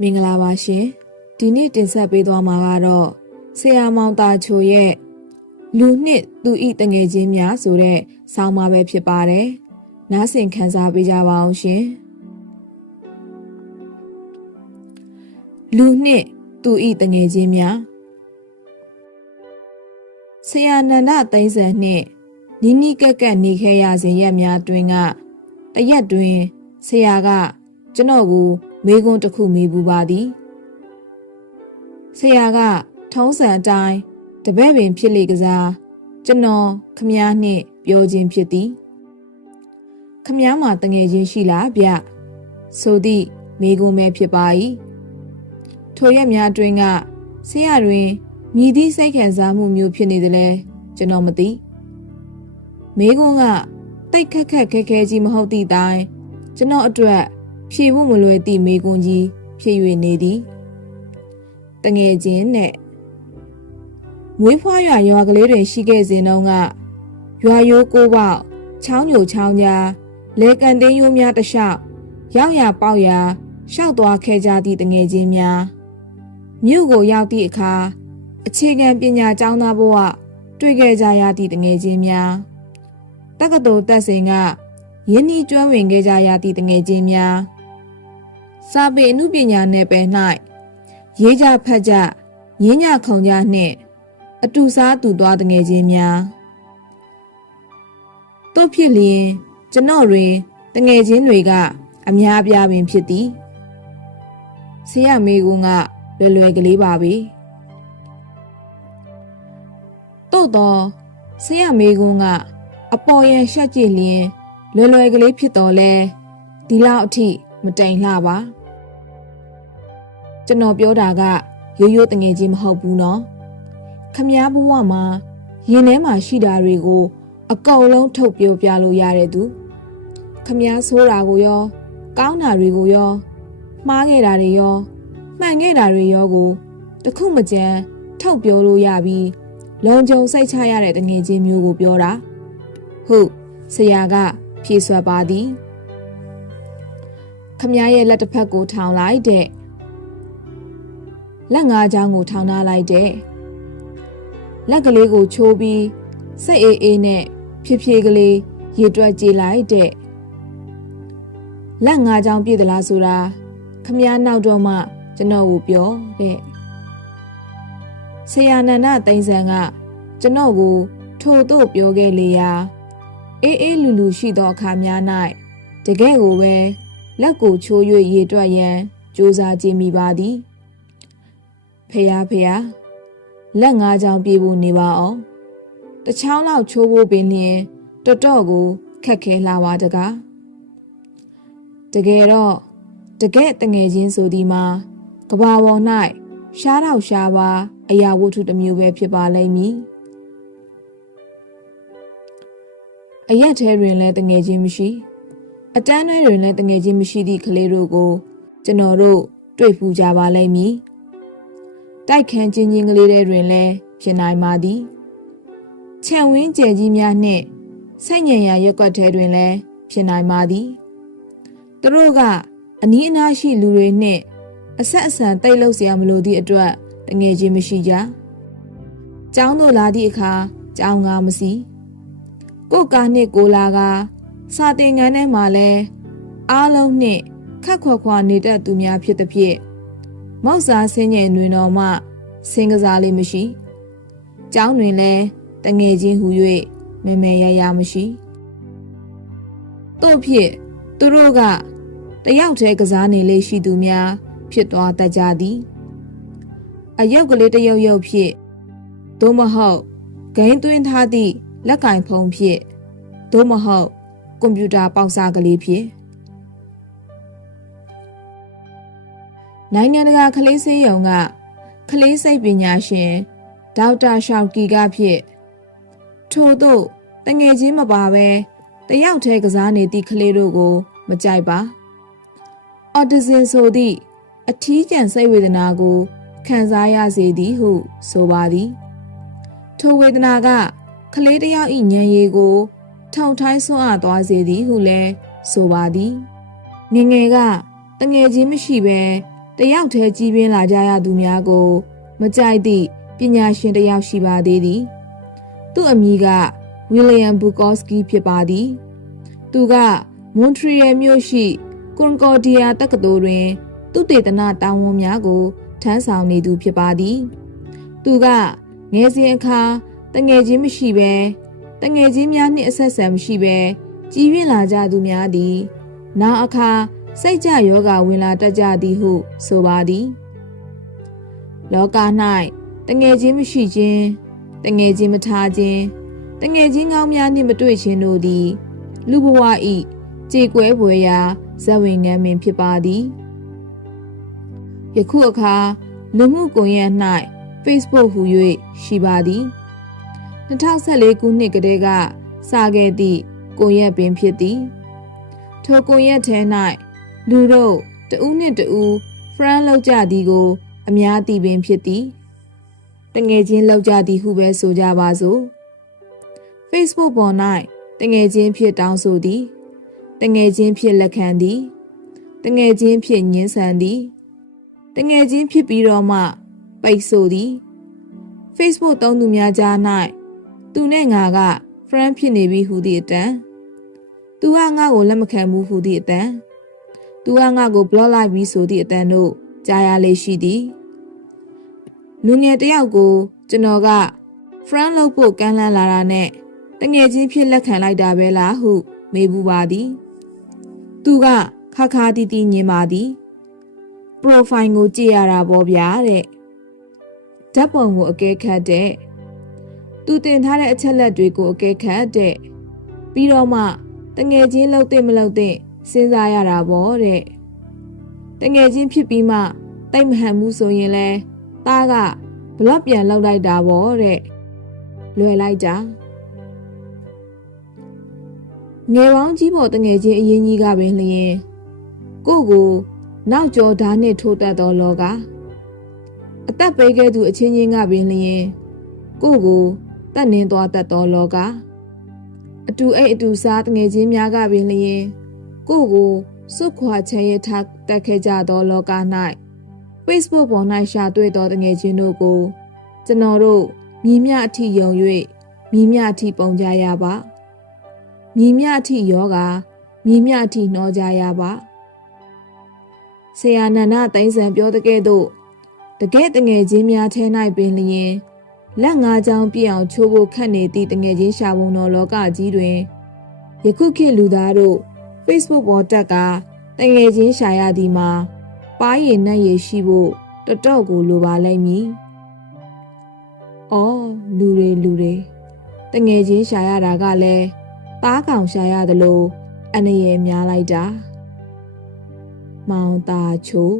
မင်္ဂလာပါရှင်ဒီနေ့တင်ဆက်ပေးသွားမှာကတော့ဆရာမောင်သားချိုရဲ့လူနှစ်သူဤတငယ်ချင်းများဆိုတဲ့ဆောင်းပါးပဲဖြစ်ပါတယ်နားဆင်ခန်းစားပေးကြပါအောင်ရှင်လူနှစ်သူဤတငယ်ချင်းများဆရာနန္ဒသိန်းစံနှင့်နီးနီးကက်ကက်နေခဲ့ရစဉ်ရက်များတွင်ကတရက်တွင်ဆရာကကျွန်တော်ကိုမေးခွန်းတစ်ခုမေးပူပါသည်ဆရာကထုံးစံအတိုင်းတပည့်ပင်ဖြစ်လေကစားကျွန်တော်ခမည်းနှင့်ပြောခြင်းဖြစ်သည်ခမည်းမှာတငယ်ချင်းရှိလားဗျဆိုသည့်မေးခွန်းပဲဖြစ်ပါ၏ထိုရက်များတွင်ကဆရာတွင်မြည်သည့်စိတ်ခံစားမှုမျိုးဖြစ်နေသလဲကျွန်တော်မသိမေးခွန်းကတိတ်ခက်ခဲကြီးမဟုတ်သည့်တိုင်ကျွန်တော်အတွက်ဖြေဖို့မလွယ်သည့်မေးခွန်းကြီးဖြစ်၍နေသည်တငယ်ချင်းနဲ့မွေးဖွားရွာကလေးတွင်ရှိခဲ့စဉ်တုန်းကရွာရိုးကိုပေါက်ချောင်းညိုချောင်းကြားလေကန်တင်းရိုးများတစ်လျှောက်ရောက်ရပေါက်ရရှောက်သွားခဲ့ကြသည့်တငယ်ချင်းများမြို့ကိုရောက်သည့်အခါအခြေခံပညာကျောင်းသားဘဝတွေ့ခဲ့ကြရသည့်တငယ်ချင်းများတက္ကသိုလ်တက်စဉ်ကယင်းဤကျွမ်းဝင်ခဲ့ကြရသည့်တငယ်ချင်းများစာပေအမှုပညာနယ်ပယ်၌ရေးကြဖတ်ကြရင်းညခုံကြနှင့်အတူစားတူသွားတငယ်ချင်းများတို့ဖြစ်လျင်ကျွန်တော်တွင်တငယ်ချင်းတွေကအများအပြားပင်ဖြစ်သည်ဆရာမေကွန်းကလွယ်ကလေးပါပဲတို့တော့ဆရာမေကွန်းကအပေါ်ရန်ရှက်ကြည့်လျင်လွယ်ကလေးဖြစ်တော်လဲဒီလောက်အထိမတိမ်လှပါကျွန်တော်ပြောတာကရိုးတငယ်ချင်းမဟုတ်ဘူးနော်ခမည်းဘဝမှာရင်ထဲမှာရှိတာတွေကိုအကုန်လုံးထုတ်ပြောပြလို့ရတဲ့သူခမည်းဆိုးတာကိုရောကောင်းတာတွေကိုရောမှားခဲ့တာတွေရောမှန်ခဲ့တာတွေရောကိုတခုမကြမ်းထုတ်ပြောလို့ရပြီးလုံခြုံစိတ်ချရတဲ့တငယ်ချင်းမျိုးကိုပြောတာဟုတ်ဆရာကဖြေဆွတ်ပါသည်ခမည်းရဲ့လက်တစ်ဖက်ကိုထောင်လိုက်တဲ့လက်ငါးချောင်းကိုထောင်ထားလိုက်တဲ့လက်ကလေးကိုချိုးပြီးစိတ်အေးနဲ့ဖြည်းကလေးရေတွက်ကြည့်လိုက်တဲ့လက်ငါးချောင်းပြည့်သလားဆိုတာခမည်းနောက်တော့မှကျွန်တော်ကိုပြောတဲ့ဆရာနန္ဒသိန်းစံကကျွန်တော်ကိုထို့သို့ပြောခဲ့လေရာအေးလူရှိသောအခါများ၌တကယ်ကိုပဲလက်ကိုချိုး၍ရေတွက်ရန်ကြိုးစားကြည့်မိပါသည်ဖះလက်ငါးချောင်းပြေးဖို့နေပါအောင်တစ်ချောင်းလောက်ချိုးဖို့ပင်လျင်တော်ကိုခက်ခဲလာပါတကားတကယ်တော့တကယ်တငယ်ချင်းဆိုဒီမှာကဘာပေါ်၌ရှားတော့ရှားပါအရာဝတ္ထုတစ်မျိုးပဲဖြစ်ပါလိမ့်မည်အရက်ထဲတွင်လည်းတငယ်ချင်းမရှိအတန်းထဲတွင်လည်းတငယ်ချင်းမရှိသည့်ကလေးတို့ကိုကျွန်တော်တို့တွေ့ဖူးကြပါလိမ့်မည်တိုက်ခန်းချင်းကလေးတွေတွင်လည်းဖြစ်နိုင်ပါသည်ခြံဝင်းကျယ်ကြီးများနှင့်စိတ်ညံရာရက်ွက်ထဲတွင်လည်းဖြစ်နိုင်ပါသည်သူတို့ကအနီးအနားရှိလူတွေနှင့်အဆက်အဆံတိတ်လို့เสียမလို့သည့်အတွက်တငယ်ချင်းမရှိကြကျောင်းတို့လာသည့်အခါကျောင်းမစီကိုကားနှင့်ကိုလာကစာသင်ခန်းထဲမှာလဲအားလုံးနှင့်ခက်ခွာနေတတ်သူများဖြစ်သည်ဖြင့်မောက်စားဆင်းငယ်တွင်တော်မှဆင်းကစားလေးမရှိကျောင်းတွင်လဲတငယ်ချင်းဟူ၍မဲရမရှိတို့ဖြင့်သူတို့ကတယောက်တည်းကစားနေလေရှိသူများဖြစ်သွားတတ်ကြသည်အယုတ်ကလေးတရုတ်ဖြင့်သို့မဟုတ်ဂိမ်းသွင်းထားသည့်လက်ကင်ဖုံးဖြင့်သို့မဟုတ်ကွန်ပျူတာပေါက်စားကလေးဖြင့်နိုင်ငံတကာကလေးစေးရုံကကလေးစိတ်ပညာရှင်ဒေါက်တာရှောက်ကီကဖြင့်ထို့သို့တငယ်ချင်းမပါဘဲတယောက်တည်းကစားနေသည့်ကလေးတို့ကိုမကြိုက်ပါအော်တီဇင်ဆိုသည့်အထီးကျန်စိတ်ဝေဒနာကိုခံစားရစေသည်ဟုဆိုပါသည်ထိုဝေဒနာကကလေးတယောက်၏ဉာဏ်ရည်ကိုထောင်ထိုင်းဆွအားသွားစေသည်ဟုလည်းဆိုပါသည်ငငယ်ကတငယ်ချင်းမရှိဘဲ တယောက်တည်းကြီးပြင်းလာကြရသူများကိုမကြိုက်သည့်ပညာရှင်တစ်ယောက်ရှိပါသေးသည်သူ့အမည်ကဝီလျံဘူကော့စကီဖြစ်ပါသည်သူကမွန်ထရီယယ်မြို့ရှိကွန်ကော်ဒီယာတက္ကသိုလ်တွင်သူတေသနတာဝန်များကိုထမ်းဆောင်နေသူဖြစ်ပါသည်သူကငယ်စဉ်အခါတငယ်ချင်းမရှိဘဲတငယ်ချင်းများနှင့်အဆက်အဆံမရှိဘဲကြီးပြင်းလာကြသူများသည်နောက်အခါစိတ်ကြယောဂဝင်လာတတ်ကြသည်ဟုဆိုပါသည်လောက၌တငယ်ချင်းမရှိခြင်းတငယ်ချင်းမထားခြင်းတငယ်ချင်းကောင်းများနှင့်မတွေ့ခြင်းတို့သည်လူဘဝ၏ကြေကွဲပွေရာဇဝင်ငန်းပင်ဖြစ်ပါသည်ယခုအခါလူမှုကွန်ရက်၌ Facebook ဟူ၍ရှိပါသည်2014ခုနှစ်ကတည်းကစခဲ့သည့်ကွန်ရက်ပင်ဖြစ်သည်ထိုကွန်ရက်ထဲ၌လူတို့တဦးနှင့်တဦး friend လောက်ကြသည်ကိုအများသိပင်ဖြစ်သည်တငယ်ချင်းလောက်ကြသည်ဟုပဲဆိုကြပါစို့ Facebook ပေါ်၌တငယ်ချင်းဖြစ်တောင်းဆိုသည်တငယ်ချင်းဖြစ်လက်ခံသည်တငယ်ချင်းဖြစ်ညှင်းဆန်သည်တငယ်ချင်းဖြစ်ပြီးတော့မှပိတ်ဆိုသည် Facebook သုံးသူများကြား၌သူနဲ့ငါက friend ဖြစ်နေပြီဟူသည့်အတန်သူကငါ့ကိုလက်မခံဘူးဟူသည့်အတန်သူကငါ့ကို block လိုက်ပြီးဆိုသည့်အတန်တို့ကြားရလေရှိသည်လူငယ်တယောက်ကိုကျွန်တော်က friend လုပ်ဖို့ကမ်းလှမ်းလာတာနဲ့တငယ်ချင်းဖြစ်လက်ခံလိုက်တာပဲလားဟုမေးပူပါသည်သူကခါခါတီးတီးညင်ပါသည် profile ကိုကြည့်ရတာပေါ့ဗျာတဲ့ဓာတ်ပုံကိုအကဲခတ်တဲ့သူတင်ထားတဲ့အချက်လက်တွေကိုအကဲခတ်တဲ့ပြီးတော့မှတငယ်ချင်းလှုပ်တဲ့မလှုပ်တဲ့စဉ်းစားရတာပေါ့တဲ့တငယ်ချင်းဖြစ်ပြီးမှတိတ်မဟန်ဘူးဆိုရင်လဲသားကဘလော့ပြန်လောက်လိုက်တာပေါ့တဲ့လွယ်လိုက်တာငယ်ပေါင်းကြီးပေါ်တငယ်ချင်းအရင်ကြီးကပင်လျင်ကိုကိုနောက်ကျော်ဓာတ်နဲ့ထိုးတတ်သောလောကအသက်ပေးခဲ့သူအချင်းချင်းကပင်လျင်ကိုကိုတတ်နှင်းသွားတတ်သောလောကအတူအိတ်အတူစားတငယ်ချင်းများကပင်လျင်ကိုကိုစွတ်ခွာချမ်းရထားတက်ခဲ့ကြသောလောက၌ Facebook ပေါ်၌ရှာတွေ့သောတငယ်ချင်းတို့ကိုကျွန်တော်တို့မြည်မြအထိယုံ၍မြည်မြအထိပုံကြရပါမြည်မြအထိယောဂမြည်မြအထိနှောကြရပါဆရာနန္ဒသိန်းစံပြောတဲ့ကဲ့သို့တကယ်တငယ်ချင်းများထဲ၌ပင်လျင်လက်ငါးချောင်းပြည့်အောင်ချိုးဖို့ခက်နေသည့်တငယ်ချင်းရှာပုံတော်လောကကြီးတွင်ယခုခေတ်လူသားတို့ Facebook ပေါ်တက်ကတငယ်ချင်းရှာရသည်မှာပါးရည်နဲ့ရည်ရှိဖို့တော်တော်ကိုလိုပါလိမ့်မည်။အော်လူတွေတငယ်ချင်းရှာရတာကလည်းပါးကောင်ရှာရသလိုအနေရများလိုက်တာ။မောင်တာချိုး